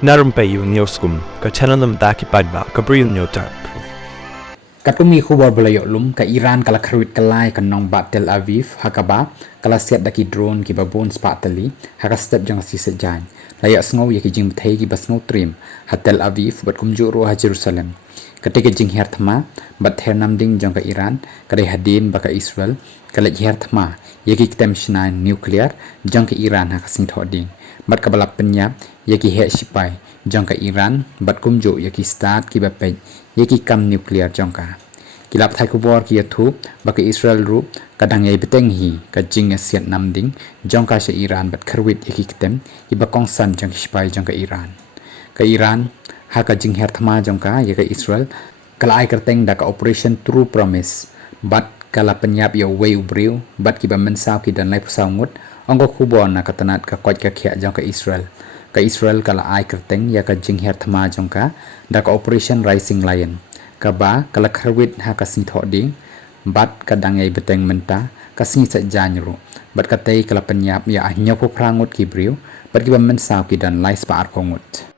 Na Rympei U ka channel namding paidbah Bri U Hynñiewtrep. Katumi khubor belayo lum ka Iran kala Khyrwit kalai ka nong bat Tel Aviv hakaba kala siat daki drone ki babon spatali haka step jang si sejany layak sngow ya ki jing thei ki basno trim ha Tel Aviv bat kumju ro ha Jerusalem ketika jing her thma bat her namding jang ka Iran kadai hadin baka Israel kala her thma ya ki tem shnai nuclear jang ka Iran haka sing thoding bat kabalak penyap ya ki he sipai jang ka Iran bat kumju ya ki start ki bapej ya ki kam nuclear jang ka kilap thai kubor ki yathu baka Israel ru kadang yai beteng hi ka jing asiat namding jang ka se Iran bat Khyrwit ya ki ketem iba kongsan jang sipai jang ka Iran ha ka jing her thma jang ka ya ka Israel kala ai kyrteng da ka operation true promise bat kala penyap ya wei ubriu bat ki ba mensau ki dan lai pusau ngut angko kubor na katanat ka kwat ka khia jang ka Israel kala ai kyrteng ya ka jing her thma jang ka da ka operation rising lion ka ba kala Khyrwit ha ka sing thoding bat kadang yai beteng menta ka sing sa janru bat ka tei kala penyap ya nyopo prangut ki briu bat ki ba mensau ki dan lai spa ar kongut